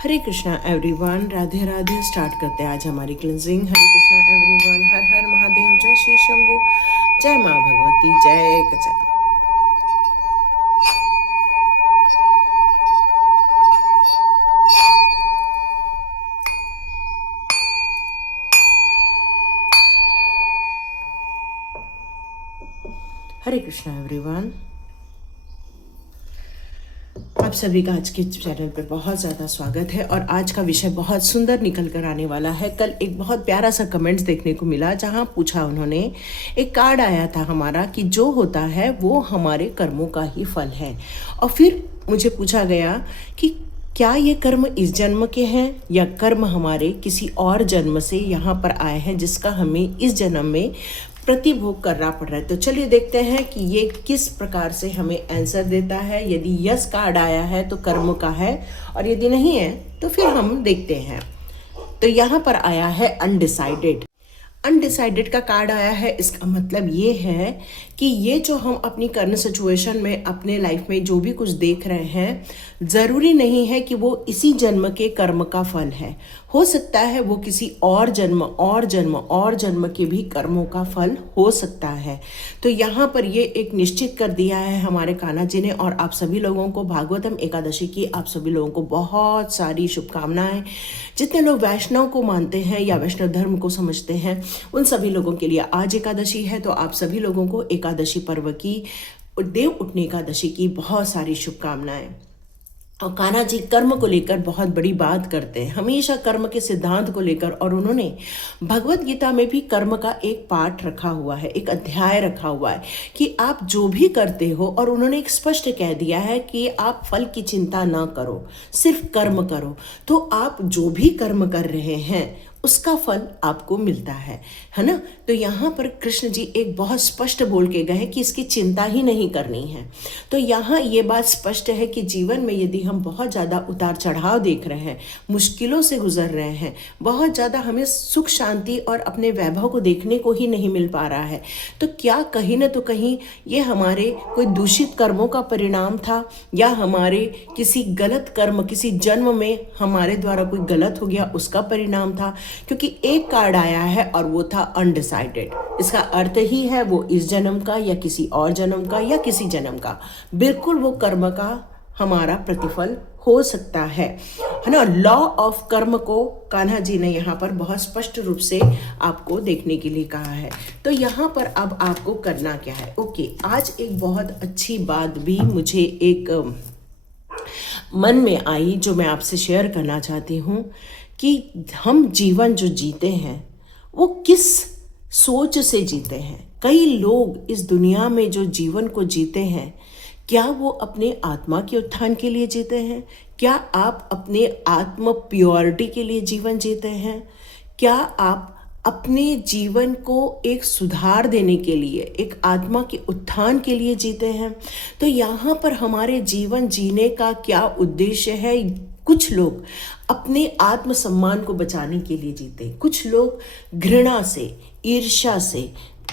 हरे Krishna everyone, Radhe Radhe. Start करते हैं आज हमारी क्लिनजिंग। हरे कृष्णा एवरीवन, हर हर महादेव, जय श्री शंभू, जय माँ भगवती, जय गजानन। हरे कृष्णा एवरीवन, आप सभी का आज के चैनल पर बहुत ज़्यादा स्वागत है। और आज का विषय बहुत सुंदर निकल कर आने वाला है। कल एक बहुत प्यारा सा कमेंट्स देखने को मिला, जहां पूछा उन्होंने, एक कार्ड आया था हमारा कि जो होता है वो हमारे कर्मों का ही फल है। और फिर मुझे पूछा गया कि क्या ये कर्म इस जन्म के हैं या कर्म हमारे किसी और जन्म से यहाँ पर आए हैं, जिसका हमें इस जन्म में प्रतिभोग करना पड़ रहा है। तो चलिए देखते हैं कि ये किस प्रकार से हमें आंसर देता है। यदि यस कार्ड आया है तो कर्म का है, और यदि नहीं है तो फिर हम देखते हैं। तो यहाँ पर आया है अनडिसाइडेड। अनडिसाइडेड का कार्ड आया है। इसका मतलब ये है कि ये जो हम अपनी करंट सिचुएशन में अपने लाइफ में जो भी कुछ देख रहे हैं, ज़रूरी नहीं है कि वो इसी जन्म के कर्म का फल है। हो सकता है वो किसी और जन्म और जन्म के भी कर्मों का फल हो सकता है। तो यहाँ पर ये एक निश्चित कर दिया है हमारे कान्हा जी ने। और आप सभी लोगों को भागवतम एकादशी की आप सभी लोगों को बहुत सारी शुभकामनाएं। जितने लोग वैष्णव को मानते हैं या वैष्णव धर्म को समझते हैं, उन सभी लोगों के लिए आज एकादशी है। तो आप सभी लोगों को एकादशी पर्व की, देव उठनी एकादशी की बहुत सारी शुभकामनाएं। और कान्हा जी कर्म को लेकर बहुत बड़ी बात करते हैं, हमेशा कर्म के सिद्धांत को लेकर। और उन्होंने भगवत गीता में भी कर्म का एक पाठ रखा हुआ है, एक अध्याय रखा हुआ है कि आप जो भी करते हो, और उन्होंने एक स्पष्ट कह दिया है कि आप फल की चिंता ना करो, सिर्फ कर्म करो। तो आप जो भी कर्म कर रहे हैं उसका फल आपको मिलता है ना। तो यहाँ पर कृष्ण जी एक बहुत स्पष्ट बोल के गए कि इसकी चिंता ही नहीं करनी है। तो यहाँ ये बात स्पष्ट है कि जीवन में यदि हम बहुत ज़्यादा उतार चढ़ाव देख रहे हैं, मुश्किलों से गुजर रहे हैं, बहुत ज़्यादा हमें सुख शांति और अपने वैभव को देखने को ही नहीं मिल पा रहा है, तो क्या कहीं ना तो कहीं ये हमारे कोई दूषित कर्मों का परिणाम था, या हमारे किसी गलत कर्म, किसी जन्म में हमारे द्वारा कोई गलत हो गया उसका परिणाम था। क्योंकि एक कार्ड आया है और वो था अनडिसाइडेड। इसका अर्थ ही है वो इस जन्म का या किसी और जन्म का या किसी जन्म का, बिल्कुल वो कर्म का हमारा प्रतिफल हो सकता है ना। लॉ ऑफ कर्म को कान्हा जी ने यहाँ पर बहुत स्पष्ट रूप से आपको देखने के लिए कहा है। तो यहाँ पर अब आपको करना क्या है। ओके, आज एक बहुत अच्छी बात भी मुझे एक मन में आई, जो मैं आपसे शेयर करना चाहती हूँ कि हम जीवन जो जीते हैं वो किस सोच से जीते हैं। कई लोग इस दुनिया में जो जीवन को जीते हैं, क्या वो अपने आत्मा के उत्थान के लिए जीते हैं? क्या आप अपने आत्म प्योरिटी के लिए जीवन जीते हैं? क्या आप अपने जीवन को एक सुधार देने के लिए, एक आत्मा के उत्थान के लिए जीते हैं? तो यहाँ पर हमारे जीवन जीने का क्या उद्देश्य है। कुछ लोग अपने आत्मसम्मान को बचाने के लिए जीते, कुछ लोग घृणा से, ईर्ष्या से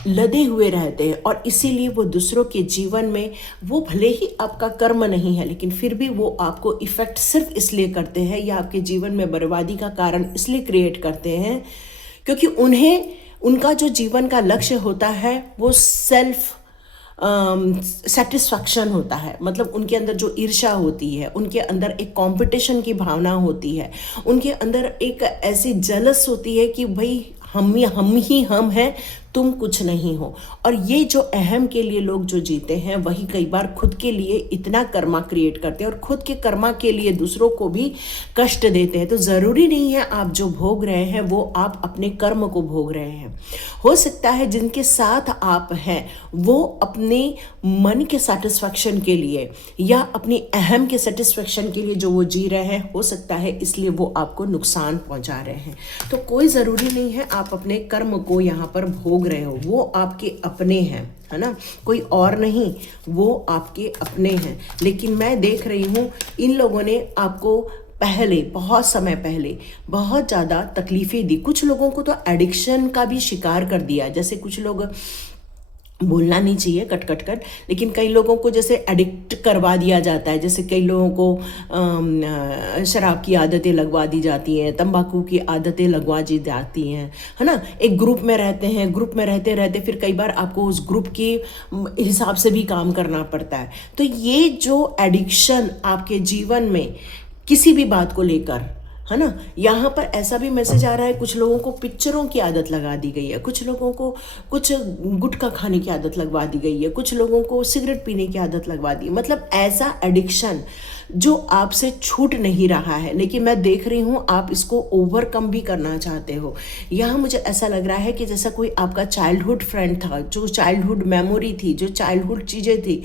लदे हुए रहते हैं, और इसीलिए वो दूसरों के जीवन में, वो भले ही आपका कर्म नहीं है, लेकिन फिर भी वो आपको इफेक्ट सिर्फ इसलिए करते हैं या आपके जीवन में बर्बादी का कारण इसलिए क्रिएट करते हैं क्योंकि उन्हें, उनका जो जीवन का लक्ष्य होता है वो सेल्फ सेटिस्फैक्शन होता है। मतलब उनके अंदर जो ईर्ष्या होती है, उनके अंदर एक कंपटीशन की भावना होती है, उनके अंदर एक ऐसी जलस होती है कि भाई हम ही हम हैं, तुम कुछ नहीं हो। और ये जो अहम के लिए लोग जो जीते हैं, वही कई बार खुद के लिए इतना कर्मा क्रिएट करते हैं और खुद के कर्मा के लिए दूसरों को भी कष्ट देते हैं। तो ज़रूरी नहीं है आप जो भोग रहे हैं वो आप अपने कर्म को भोग रहे हैं। हो सकता है जिनके साथ आप हैं वो अपने मन के सेटिस्फैक्शन के लिए या अपनी अहम के सेटिस्फैक्शन के लिए जो वो जी रहे हैं, हो सकता है इसलिए वो आपको नुकसान पहुंचा रहे हैं। तो कोई ज़रूरी नहीं है आप अपने कर्म को यहाँ पर भोग रहे हो, वो आपके अपने हैं, है ना, कोई और नहीं, वो आपके अपने हैं। लेकिन मैं देख रही हूँ इन लोगों ने आपको पहले, बहुत समय पहले बहुत ज़्यादा तकलीफ़ें दी। कुछ लोगों को तो एडिक्शन का भी शिकार कर दिया। जैसे कुछ लोग बोलना नहीं चाहिए कट कट कर, लेकिन कई लोगों को जैसे एडिक्ट करवा दिया जाता है, जैसे कई लोगों को शराब की आदतें लगवा दी जाती हैं, तंबाकू की आदतें लगवा दी जाती हैं, है ना। एक ग्रुप में रहते हैं, ग्रुप में रहते रहते फिर कई बार आपको उस ग्रुप के हिसाब से भी काम करना पड़ता है। तो ये जो एडिक्शन आपके जीवन में किसी भी बात को लेकर, है ना, यहाँ पर ऐसा भी मैसेज आ रहा है, कुछ लोगों को पिक्चरों की आदत लगा दी गई है, कुछ लोगों को कुछ गुटखा खाने की आदत लगवा दी गई है, कुछ लोगों को सिगरेट पीने की आदत लगवा दी। मतलब ऐसा एडिक्शन जो आपसे छूट नहीं रहा है, लेकिन मैं देख रही हूँ आप इसको ओवरकम भी करना चाहते हो। यहाँ मुझे ऐसा लग रहा है कि जैसा कोई आपका चाइल्डहुड फ्रेंड था, जो चाइल्डहुड मेमोरी थी, जो चाइल्डहुड चीज़ें थी।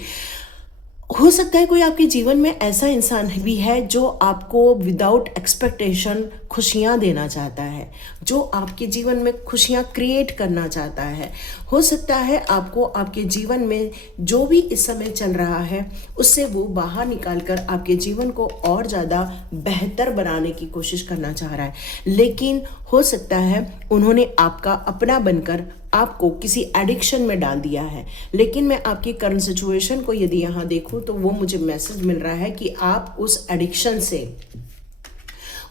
हो सकता है कोई आपके जीवन में ऐसा इंसान भी है जो आपको विदाउट एक्सपेक्टेशन खुशियाँ देना चाहता है, जो आपके जीवन में खुशियाँ क्रिएट करना चाहता है। हो सकता है आपको आपके जीवन में जो भी इस समय चल रहा है उससे वो बाहर निकाल कर आपके जीवन को और ज़्यादा बेहतर बनाने की कोशिश करना चाह रहा है, लेकिन हो सकता है उन्होंने आपका अपना बनकर आपको किसी एडिक्शन में डाल दिया है। लेकिन मैं आपकी करंट सिचुएशन को यदि यहाँ देखूँ तो वो मुझे मैसेज मिल रहा है कि आप उस एडिक्शन से,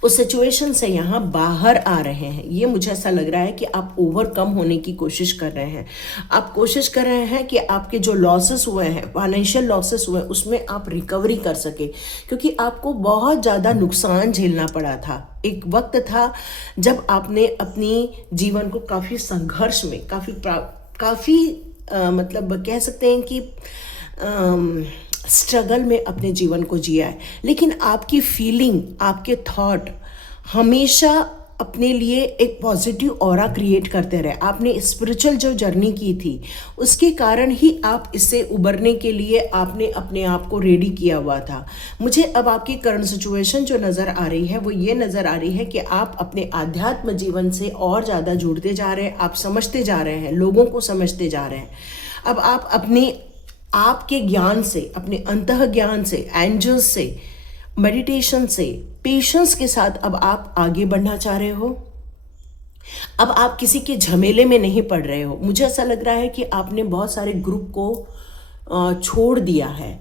उस सिचुएशन से यहाँ बाहर आ रहे हैं। ये मुझे ऐसा लग रहा है कि आप ओवरकम होने की कोशिश कर रहे हैं। आप कोशिश कर रहे हैं कि आपके जो लॉसेस हुए हैं, फाइनेंशियल लॉसेस हुए, उसमें आप रिकवरी कर सके, क्योंकि आपको बहुत ज़्यादा नुकसान झेलना पड़ा था। एक वक्त था जब आपने अपनी जीवन को काफ़ी संघर्ष में, काफ़ी मतलब कह सकते हैं कि स्ट्रगल में अपने जीवन को जिया है, लेकिन आपकी फीलिंग, आपके थॉट हमेशा अपने लिए एक पॉजिटिव ऑरा क्रिएट करते रहे। आपने स्पिरिचुअल जो जर्नी की थी उसके कारण ही आप इससे उबरने के लिए आपने अपने आप को रेडी किया हुआ था। मुझे अब आपकी करंट सिचुएशन जो नज़र आ रही है वो ये नज़र आ रही है कि आप अपने आध्यात्म जीवन से और ज़्यादा जुड़ते जा रहे हैं, आप समझते जा रहे हैं, लोगों को समझते जा रहे हैं। अब आप अपने आपके ज्ञान से, अपने अंतः ज्ञान से, एंजल्स से, मेडिटेशन से, पेशेंस के साथ अब आप आगे बढ़ना चाह रहे हो। अब आप किसी के झमेले में नहीं पड़ रहे हो। मुझे ऐसा लग रहा है कि आपने बहुत सारे ग्रुप को छोड़ दिया है।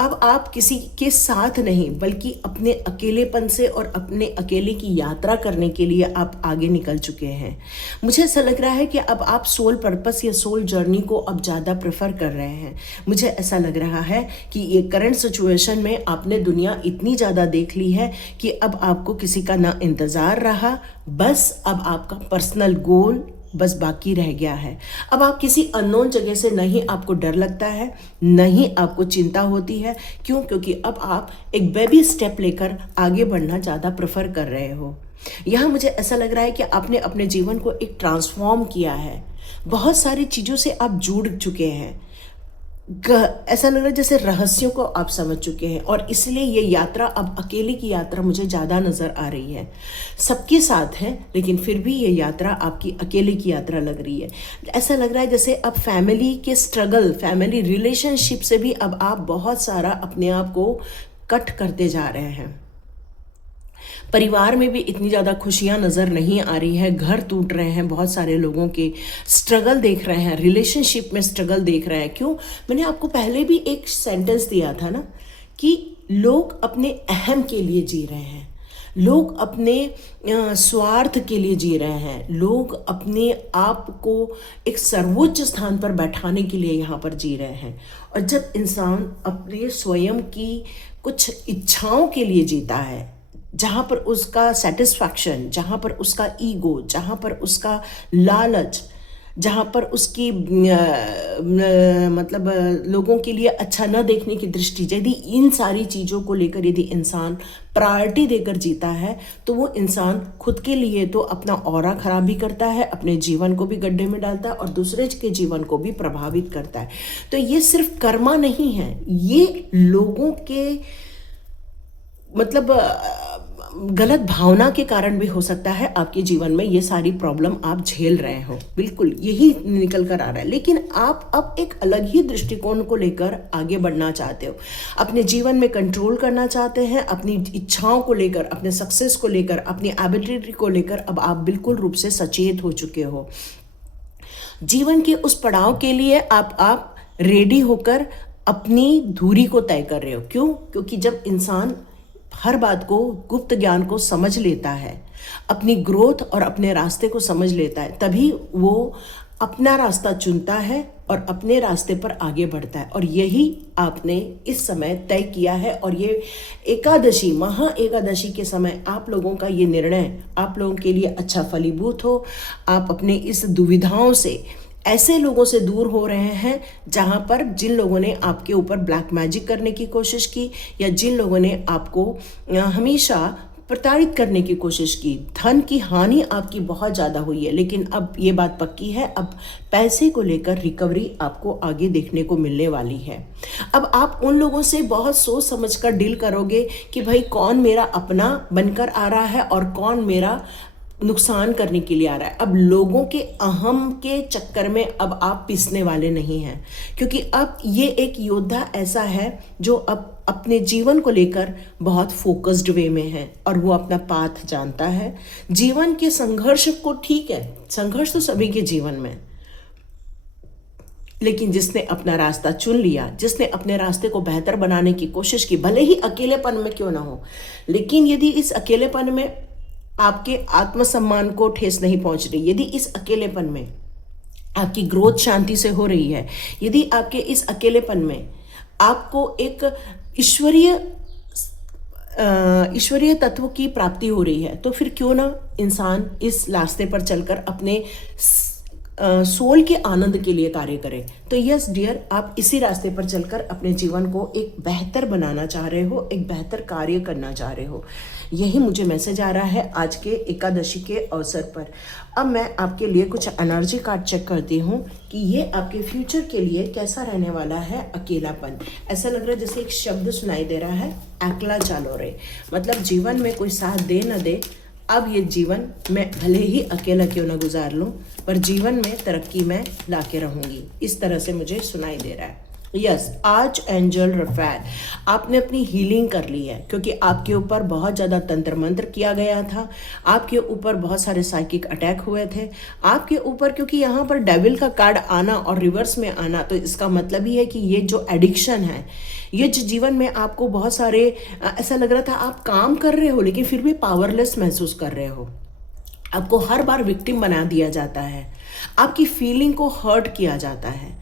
अब आप किसी के साथ नहीं बल्कि अपने अकेलेपन से और अपने अकेले की यात्रा करने के लिए आप आगे निकल चुके हैं। मुझे ऐसा लग रहा है कि अब आप सोल पर्पस या सोल जर्नी को अब ज़्यादा प्रेफर कर रहे हैं। मुझे ऐसा लग रहा है कि ये करंट सिचुएशन में आपने दुनिया इतनी ज़्यादा देख ली है कि अब आपको किसी का ना इंतज़ार रहा, बस अब आपका पर्सनल गोल बस बाकी रह गया है। अब आप किसी अननोन जगह से नहीं आपको डर लगता है, नहीं आपको चिंता होती है। क्यों? क्योंकि अब आप एक बेबी स्टेप लेकर आगे बढ़ना ज़्यादा प्रेफर कर रहे हो। यहाँ मुझे ऐसा लग रहा है कि आपने अपने जीवन को एक ट्रांसफॉर्म किया है। बहुत सारी चीज़ों से आप जुड़ चुके हैं। ऐसा लग रहा है जैसे रहस्यों को आप समझ चुके हैं, और इसलिए ये यात्रा अब अकेले की यात्रा मुझे ज़्यादा नज़र आ रही है। सबके साथ है लेकिन फिर भी ये यात्रा आपकी अकेले की यात्रा लग रही है। ऐसा लग रहा है जैसे अब फैमिली के स्ट्रगल, फैमिली रिलेशनशिप से भी अब आप बहुत सारा अपने आप को कट करते जा रहे हैं। परिवार में भी इतनी ज़्यादा खुशियाँ नज़र नहीं आ रही है, घर टूट रहे हैं, बहुत सारे लोगों के स्ट्रगल देख रहे हैं, रिलेशनशिप में स्ट्रगल देख रहे हैं। क्यों? मैंने आपको पहले भी एक सेंटेंस दिया था ना कि लोग अपने अहम के लिए जी रहे हैं, लोग अपने स्वार्थ के लिए जी रहे हैं, लोग अपने आप को एक सर्वोच्च स्थान पर बैठाने के लिए यहाँ पर जी रहे हैं। और जब इंसान अपने स्वयं की कुछ इच्छाओं के लिए जीता है, जहाँ पर उसका सेटिस्फैक्शन, जहाँ पर उसका ईगो, जहाँ पर उसका लालच, जहाँ पर उसकी मतलब लोगों के लिए अच्छा न देखने की दृष्टि, यदि इन सारी चीज़ों को लेकर यदि इंसान प्रायोरिटी देकर जीता है तो वो इंसान खुद के लिए तो अपना ऑरा खराब भी करता है, अपने जीवन को भी गड्ढे में डालता है और दूसरे के जीवन को भी प्रभावित करता है। तो ये सिर्फ कर्मा नहीं है, ये लोगों के मतलब गलत भावना के कारण भी हो सकता है आपके जीवन में ये सारी प्रॉब्लम आप झेल रहे हो। बिल्कुल यही निकल कर आ रहा है। लेकिन आप अब एक अलग ही दृष्टिकोण को लेकर आगे बढ़ना चाहते हो, अपने जीवन में कंट्रोल करना चाहते हैं, अपनी इच्छाओं को लेकर, अपने सक्सेस को लेकर, अपनी एबिलिटी को लेकर अब आप बिल्कुल रूप से सचेत हो चुके हो। जीवन के उस पड़ाव के लिए आप रेडी होकर अपनी दूरी को तय कर रहे हो। क्यों? क्योंकि जब इंसान हर बात को, गुप्त ज्ञान को समझ लेता है, अपनी ग्रोथ और अपने रास्ते को समझ लेता है, तभी वो अपना रास्ता चुनता है और अपने रास्ते पर आगे बढ़ता है। और यही आपने इस समय तय किया है। और ये एकादशी, महा एकादशी के समय आप लोगों का ये निर्णय आप लोगों के लिए अच्छा फलीभूत हो। आप अपने इस दुविधाओं से, ऐसे लोगों से दूर हो रहे हैं जहां पर, जिन लोगों ने आपके ऊपर ब्लैक मैजिक करने की कोशिश की, या जिन लोगों ने आपको हमेशा प्रताड़ित करने की कोशिश की। धन की हानि आपकी बहुत ज़्यादा हुई है, लेकिन अब ये बात पक्की है, अब पैसे को लेकर रिकवरी आपको आगे देखने को मिलने वाली है। अब आप उन लोगों से बहुत सोच समझकर डील करोगे कि भाई कौन मेरा अपना बनकर आ रहा है और कौन मेरा नुकसान करने के लिए आ रहा है। अब लोगों के अहम के चक्कर में अब आप पिसने वाले नहीं हैं, क्योंकि अब ये एक योद्धा ऐसा है जो अब अपने जीवन को लेकर बहुत फोकस्ड वे में है और वो अपना पाथ जानता है। जीवन के संघर्ष को, ठीक है, संघर्ष तो सभी के जीवन में, लेकिन जिसने अपना रास्ता चुन लिया, जिसने अपने रास्ते को बेहतर बनाने की कोशिश की, भले ही अकेलेपन में क्यों ना हो, लेकिन यदि इस अकेलेपन में आपके आत्मसम्मान को ठेस नहीं पहुंच रही, यदि इस अकेलेपन में आपकी ग्रोथ शांति से हो रही है, यदि आपके इस अकेलेपन में आपको एक ईश्वरीय तत्व की प्राप्ति हो रही है, तो फिर क्यों ना इंसान इस रास्ते पर चलकर अपने सोल के आनंद के लिए कार्य करें। तो यस डियर, आप इसी रास्ते पर चलकर अपने जीवन को एक बेहतर बनाना चाह रहे हो, एक बेहतर कार्य करना चाह रहे हो। यही मुझे मैसेज आ रहा है आज के एकादशी के अवसर पर। अब मैं आपके लिए कुछ एनर्जी कार्ड चेक करती हूँ कि ये आपके फ्यूचर के लिए कैसा रहने वाला है। अकेलापन, ऐसा लग रहा है जैसे एक शब्द सुनाई दे रहा है, एकला चालो रे, मतलब जीवन में कोई साथ दे न दे, अब ये जीवन मैं भले ही अकेला क्यों ना गुजार लूँ, पर जीवन में तरक्की मैं ला के रहूँगी, इस तरह से मुझे सुनाई दे रहा है। यस, आर्च एंजल रफाएल, आपने अपनी हीलिंग कर ली है, क्योंकि आपके ऊपर बहुत ज़्यादा तंत्र मंत्र किया गया था, आपके ऊपर बहुत सारे साइकिक अटैक हुए थे आपके ऊपर, क्योंकि यहाँ पर डेविल का कार्ड आना और रिवर्स में आना, तो इसका मतलब ही है कि ये जो एडिक्शन है, ये जो जीवन में आपको बहुत सारे, ऐसा लग रहा था आप काम कर रहे हो लेकिन फिर भी पावरलेस महसूस कर रहे हो, आपको हर बार विक्टिम बना दिया जाता है, आपकी फीलिंग को हर्ट किया जाता है।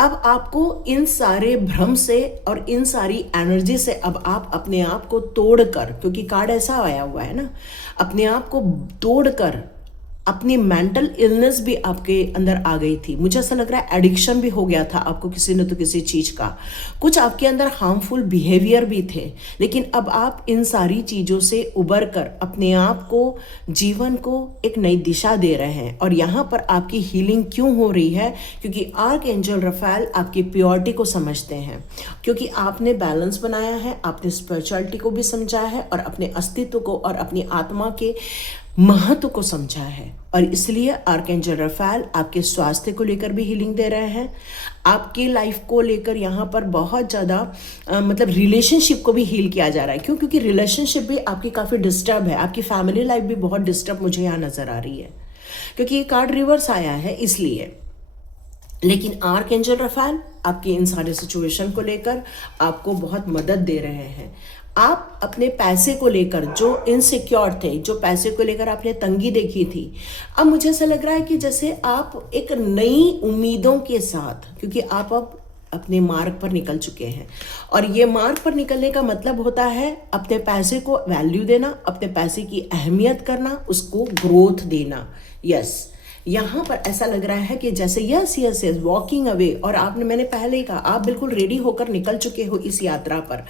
अब आपको इन सारे भ्रम से और इन सारी एनर्जी से अब आप अपने आप को तोड़कर, क्योंकि कार्ड ऐसा आया हुआ है ना, अपने आप को तोड़कर, अपनी मेंटल इलनेस भी आपके अंदर आ गई थी, मुझे ऐसा लग रहा है एडिक्शन भी हो गया था आपको किसी न तो किसी चीज़ का, कुछ आपके अंदर हार्मफुल बिहेवियर भी थे, लेकिन अब आप इन सारी चीज़ों से उबर कर अपने आप को, जीवन को एक नई दिशा दे रहे हैं। और यहाँ पर आपकी हीलिंग क्यों हो रही है? क्योंकि आर्क एंजल रफाएल आपकी प्योरिटी को समझते हैं, क्योंकि आपने बैलेंस बनाया है, आपने स्पिरिचुअलिटी को भी समझा है और अपने अस्तित्व को और अपनी आत्मा के महत्व को समझा है। और इसलिए आर्कएंजल रफाएल आपके स्वास्थ्य को लेकर भी हीलिंग दे रहे हैं, आपकी लाइफ को लेकर यहाँ पर बहुत ज़्यादा मतलब रिलेशनशिप को भी हील किया जा रहा है। क्यों? क्योंकि रिलेशनशिप भी आपकी काफ़ी डिस्टर्ब है, आपकी फैमिली लाइफ भी बहुत डिस्टर्ब मुझे यहाँ नज़र आ रही है, क्योंकि ये कार्ड रिवर्स आया है इसलिए। लेकिन आर्कएंजल रफाएल आपकी इन सारे सिचुएशन को लेकर आपको बहुत मदद दे रहे हैं। आप अपने पैसे को लेकर जो इनसिक्योर थे, जो पैसे को लेकर आपने तंगी देखी थी, अब मुझे ऐसा लग रहा है कि जैसे आप एक नई उम्मीदों के साथ, क्योंकि आप अब अपने मार्ग पर निकल चुके हैं, और ये मार्ग पर निकलने का मतलब होता है अपने पैसे को वैल्यू देना, अपने पैसे की अहमियत करना, उसको ग्रोथ देना। यस, यहाँ पर ऐसा लग रहा है कि जैसे yes yes yes walking away, और आपने, मैंने पहले ही कहा, आप बिल्कुल रेडी होकर निकल चुके हो इस यात्रा पर,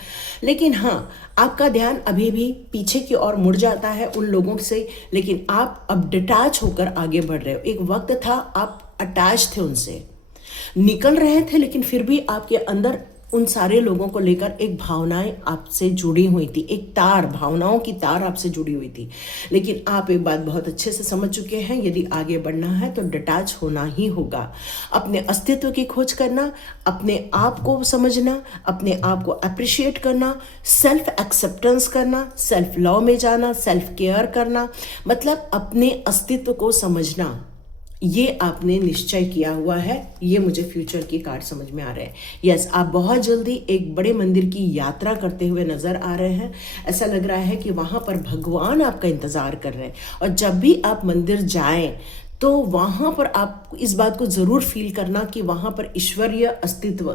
लेकिन हाँ, आपका ध्यान अभी भी पीछे की ओर मुड़ जाता है उन लोगों से, लेकिन आप अब डिटैच होकर आगे बढ़ रहे हो। एक वक्त था आप अटैच थे उनसे, निकल रहे थे, लेकिन फिर भी आपके अंदर उन सारे लोगों को लेकर एक भावनाएं आपसे जुड़ी हुई थी, एक तार, भावनाओं की तार आपसे जुड़ी हुई थी। लेकिन आप एक बात बहुत अच्छे से समझ चुके हैं, यदि आगे बढ़ना है तो डिटैच होना ही होगा, अपने अस्तित्व की खोज करना, अपने आप को समझना, अपने आप को अप्रिशिएट करना, सेल्फ एक्सेप्टेंस करना, सेल्फ लव में जाना, सेल्फ केयर करना, मतलब अपने अस्तित्व को समझना, ये आपने निश्चय किया हुआ है, ये मुझे फ्यूचर की कार्ड समझ में आ रहे हैं। यस, आप बहुत जल्दी एक बड़े मंदिर की यात्रा करते हुए नजर आ रहे हैं। ऐसा लग रहा है कि वहाँ पर भगवान आपका इंतजार कर रहे हैं, और जब भी आप मंदिर जाएं तो वहाँ पर आप इस बात को ज़रूर फील करना कि वहाँ पर ईश्वरीय अस्तित्व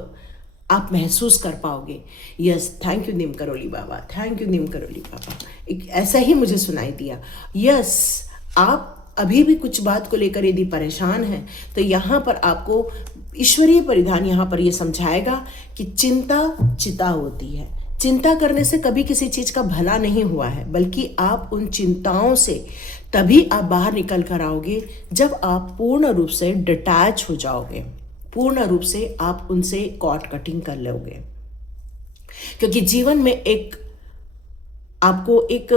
आप महसूस कर पाओगे। Yes, thank you Neem Karoli Baba, thank you Neem Karoli Baba. एक ऐसा ही मुझे सुनाई दिया। यस, आप अभी भी कुछ बात को लेकर यदि परेशान हैं तो यहाँ पर आपको ईश्वरीय परिधान यहाँ पर ये समझाएगा कि चिंता चिता होती है। चिंता करने से कभी किसी चीज़ का भला नहीं हुआ है, बल्कि आप उन चिंताओं से तभी आप बाहर निकल कर आओगे जब आप पूर्ण रूप से डिटैच हो जाओगे, पूर्ण रूप से आप उनसे कॉर्ड कटिंग कर लोगे। क्योंकि जीवन में आपको एक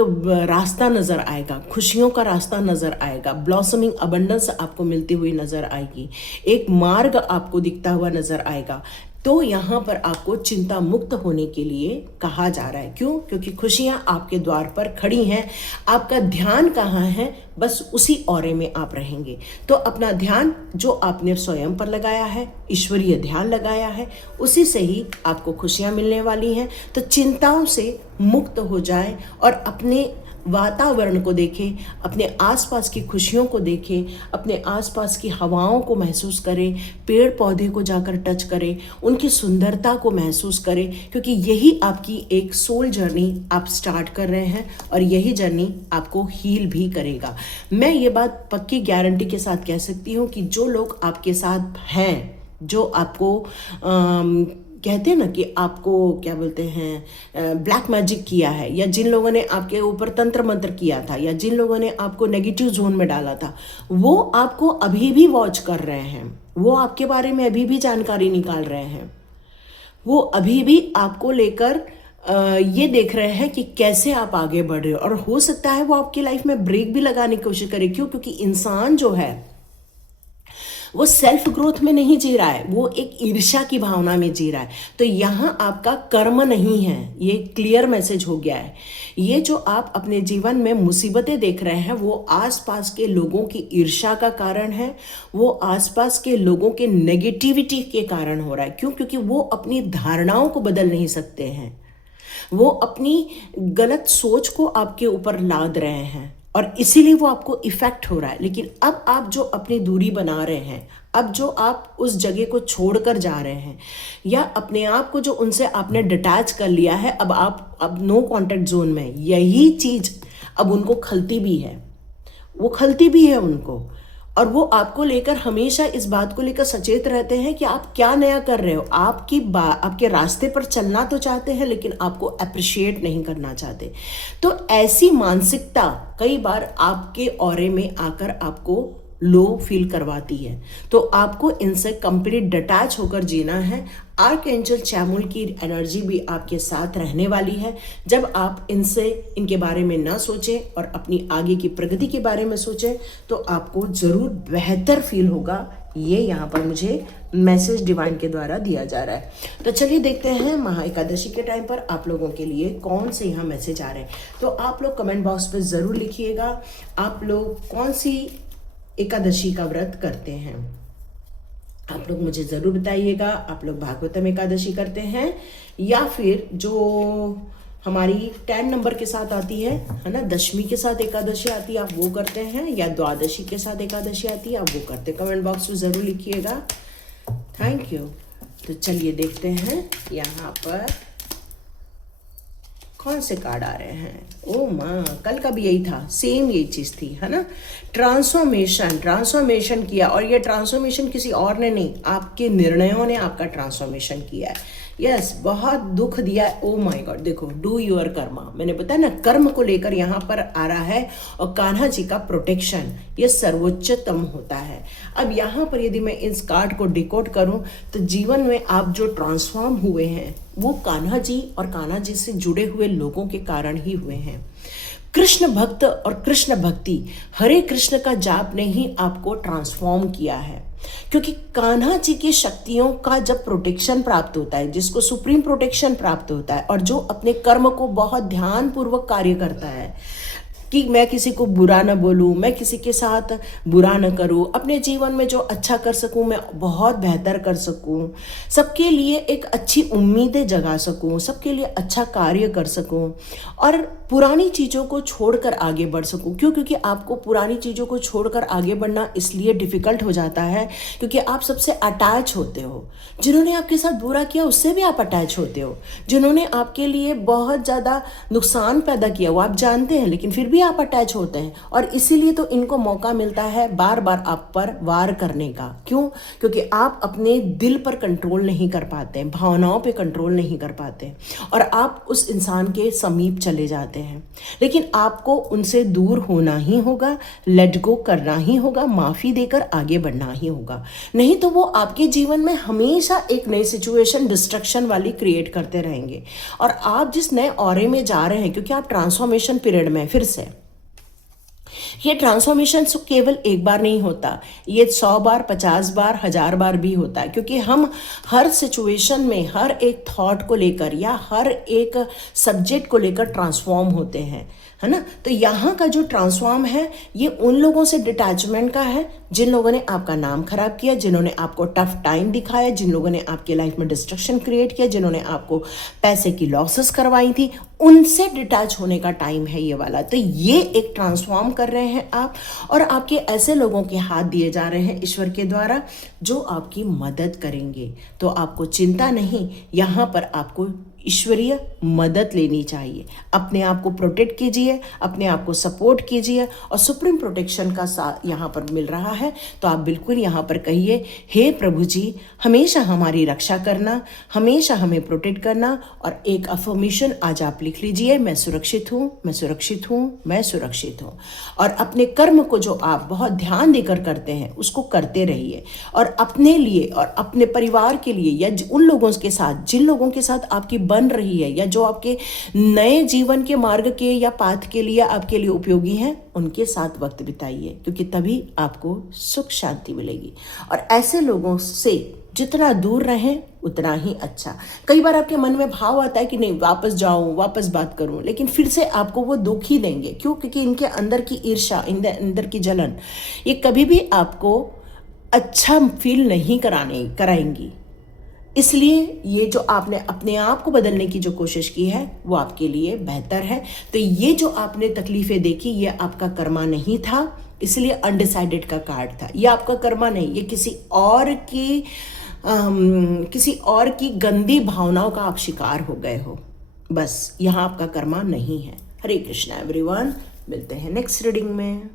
रास्ता नज़र आएगा, खुशियों का रास्ता नज़र आएगा, ब्लॉसमिंग अबंडेंस आपको मिलती हुई नज़र आएगी, एक मार्ग आपको दिखता हुआ नज़र आएगा। तो यहाँ पर आपको चिंता मुक्त होने के लिए कहा जा रहा है। क्यों? क्योंकि खुशियाँ आपके द्वार पर खड़ी हैं। आपका ध्यान कहाँ है? बस उसी औरे में आप रहेंगे। तो अपना ध्यान जो आपने स्वयं पर लगाया है, ईश्वरीय ध्यान लगाया है, उसी से ही आपको खुशियाँ मिलने वाली हैं। तो चिंताओं से मुक्त हो जाए और अपने वातावरण को देखें, अपने आसपास की खुशियों को देखें, अपने आसपास की हवाओं को महसूस करें, पेड़ पौधे को जाकर टच करें, उनकी सुंदरता को महसूस करें, क्योंकि यही आपकी एक सोल जर्नी आप स्टार्ट कर रहे हैं और यही जर्नी आपको हील भी करेगा। मैं ये बात पक्की गारंटी के साथ कह सकती हूँ कि जो लोग आपके साथ हैं, जो आपको कहते हैं ना कि आपको क्या बोलते हैं ब्लैक मैजिक किया है, या जिन लोगों ने आपके ऊपर तंत्र मंत्र किया था, या जिन लोगों ने आपको नेगेटिव जोन में डाला था, वो आपको अभी भी वॉच कर रहे हैं, वो आपके बारे में अभी भी जानकारी निकाल रहे हैं, वो अभी भी आपको लेकर ये देख रहे हैं कि कैसे आप आगे बढ़ रहे हो। और हो सकता है वो आपकी लाइफ में ब्रेक भी लगाने की कोशिश करे। क्यों? क्योंकि इंसान जो है वो सेल्फ ग्रोथ में नहीं जी रहा है, वो एक ईर्ष्या की भावना में जी रहा है। तो यहाँ आपका कर्म नहीं है, ये क्लियर मैसेज हो गया है। ये जो आप अपने जीवन में मुसीबतें देख रहे हैं, वो आसपास के लोगों की ईर्ष्या का कारण है, वो आसपास के लोगों के नेगेटिविटी के कारण हो रहा है। क्यों? क्योंकि वो अपनी धारणाओं को बदल नहीं सकते हैं, वो अपनी गलत सोच को आपके ऊपर लाद रहे हैं और इसीलिए वो आपको इफेक्ट हो रहा है। लेकिन अब आप जो अपनी दूरी बना रहे हैं, अब जो आप उस जगह को छोड़कर जा रहे हैं, या अपने आप को जो उनसे आपने डिटैच कर लिया है, अब नो कांटेक्ट जोन में, यही चीज़ अब उनको खलती भी है, वो खलती भी है उनको। और वो आपको लेकर हमेशा इस बात को लेकर सचेत रहते हैं कि आप क्या नया कर रहे हो। आपके रास्ते पर चलना तो चाहते हैं, लेकिन आपको अप्रिशिएट नहीं करना चाहते। तो ऐसी मानसिकता कई बार आपके ऑरे में आकर आपको लो फील करवाती है। तो आपको इनसे कंप्लीट डिटैच होकर जीना है। आर्कएंजल चैमुल की एनर्जी भी आपके साथ रहने वाली है। जब आप इनके बारे में ना सोचें और अपनी आगे की प्रगति के बारे में सोचें, तो आपको ज़रूर बेहतर फील होगा। ये यहाँ पर मुझे मैसेज डिवाइन के द्वारा दिया जा रहा है। तो चलिए देखते हैं महा एकादशी के टाइम पर आप लोगों के लिए कौन से यहाँ मैसेज आ रहे हैं। तो आप लोग कमेंट बॉक्स पर ज़रूर लिखिएगा, आप लोग कौन सी एकादशी का व्रत करते हैं। आप लोग मुझे ज़रूर बताइएगा, आप लोग भागवतम एकादशी करते हैं, या फिर जो हमारी 10 नंबर के साथ आती है ना, दशमी के साथ एकादशी आती है, आप वो करते हैं, या द्वादशी के साथ एकादशी आती है, आप वो करते हैं। कमेंट बॉक्स में ज़रूर लिखिएगा। Thank you. तो चलिए देखते हैं यहाँ पर कौन से कार्ड आ रहे हैं। ओ माँ, कल का भी यही था, सेम यही चीज़ थी, है ना। ट्रांसफॉर्मेशन किया, और ये ट्रांसफॉर्मेशन किसी और ने नहीं, आपके निर्णयों ने आपका ट्रांसफॉर्मेशन किया है। यस, बहुत दुख दिया है। ओ माय गॉड, देखो, डू योर कर्मा, मैंने बताया ना, कर्म को लेकर यहाँ पर आ रहा है। और कान्हा जी का प्रोटेक्शन ये सर्वोच्चतम होता है। अब यहाँ पर यदि मैं इस कार्ड को डिकोड करूँ तो जीवन में आप जो ट्रांसफॉर्म हुए हैं वो कान्हा जी और कान्हा जी से जुड़े हुए लोगों के कारण ही हुए हैं। कृष्ण भक्त और कृष्ण भक्ति, हरे कृष्ण का जाप ने ही आपको ट्रांसफॉर्म किया है। क्योंकि कान्हा जी की शक्तियों का जब प्रोटेक्शन प्राप्त होता है, जिसको सुप्रीम प्रोटेक्शन प्राप्त होता है, और जो अपने कर्म को बहुत ध्यानपूर्वक कार्य करता है, कि मैं किसी को बुरा न बोलूँ, मैं किसी के साथ बुरा न करूँ, अपने जीवन में जो अच्छा कर सकूँ मैं बहुत बेहतर कर सकूँ, सबके लिए एक अच्छी उम्मीदें जगा सकूँ, सबके लिए अच्छा कार्य कर सकूँ और पुरानी चीज़ों को छोड़कर आगे बढ़ सकूँ। क्यों? क्योंकि आपको पुरानी चीज़ों को छोड़कर आगे बढ़ना इसलिए डिफ़िकल्ट हो जाता है क्योंकि आप सबसे अटैच होते हो। जिन्होंने आपके साथ बुरा किया उससे भी आप अटैच होते हो। जिन्होंने आपके लिए बहुत ज़्यादा नुकसान पैदा किया वो आप जानते हैं, लेकिन फिर भी आप अटैच होते हैं और इसीलिए तो इनको मौका मिलता है बार बार आप पर वार करने का। क्यों? क्योंकि आप अपने दिल पर कंट्रोल नहीं कर पाते, भावनाओं पे कंट्रोल नहीं कर पाते और आप उस इंसान के समीप चले जाते हैं। लेकिन आपको उनसे दूर होना ही होगा, लेट गो करना ही होगा, माफ़ी देकर आगे बढ़ना ही होगा। नहीं तो वो आपके जीवन में हमेशा एक नई सिचुएशन डिस्ट्रक्शन वाली क्रिएट करते रहेंगे और आप जिस नए ऑरे में जा रहे हैं, क्योंकि आप ट्रांसफॉर्मेशन पीरियड में फिर से, ये ट्रांसफॉर्मेशन केवल एक बार नहीं होता, ये 100 बार, 50 बार, 1000 बार भी होता है। क्योंकि हम हर सिचुएशन में हर एक थॉट को लेकर या हर एक सब्जेक्ट को लेकर ट्रांसफॉर्म होते हैं, है ना। तो यहाँ का जो ट्रांसफॉर्म है ये उन लोगों से डिटैचमेंट का है जिन लोगों ने आपका नाम खराब किया, जिन्होंने आपको टफ टाइम दिखाया, जिन लोगों ने आपकी लाइफ में डिस्ट्रक्शन क्रिएट किया, जिन्होंने आपको पैसे की लॉसेस करवाई थी, उनसे डिटैच होने का टाइम है ये वाला। तो ये एक ट्रांसफॉर्म कर रहे हैं आप और आपके ऐसे लोगों के हाथ दिए जा रहे हैं ईश्वर के द्वारा जो आपकी मदद करेंगे। तो आपको चिंता नहीं, यहाँ पर आपको ईश्वरीय मदद लेनी चाहिए। अपने आप को प्रोटेक्ट कीजिए, अपने आप को सपोर्ट कीजिए और सुप्रीम प्रोटेक्शन का साथ यहाँ पर मिल रहा है। तो आप बिल्कुल यहाँ पर कहिए, हे प्रभु जी हमेशा हमारी रक्षा करना, हमेशा हमें प्रोटेक्ट करना। और एक अफर्मेशन आज आप लिख लीजिए, मैं सुरक्षित हूँ, मैं सुरक्षित हूँ, मैं सुरक्षित हूँ। और अपने कर्म को जो आप बहुत ध्यान देकर करते हैं उसको करते रहिए और अपने लिए और अपने परिवार के लिए या उन लोगों के साथ जिन लोगों के साथ आपकी बन रही है या जो आपके नए जीवन के मार्ग के या पाथ के लिए आपके लिए उपयोगी हैं, उनके साथ वक्त बिताइए, क्योंकि तभी आपको सुख शांति मिलेगी। और ऐसे लोगों से जितना दूर रहें उतना ही अच्छा। कई बार आपके मन में भाव आता है कि नहीं वापस जाऊं, वापस बात करूं, लेकिन फिर से आपको वो दुख ही देंगे। क्यों? क्योंकि इनके अंदर की ईर्ष्या, अंदर की जलन, ये कभी भी आपको अच्छा फील नहीं कराएंगी। इसलिए ये जो आपने अपने आप को बदलने की जो कोशिश की है वो आपके लिए बेहतर है। तो ये जो आपने तकलीफें देखी ये आपका कर्मा नहीं था, इसलिए अनडिसाइडेड का कार्ड था। ये आपका कर्मा नहीं, ये किसी और की गंदी भावनाओं का आप शिकार हो गए हो। बस यहाँ आपका कर्मा नहीं है। हरे कृष्णा एवरीवन, मिलते हैं नेक्स्ट रीडिंग में।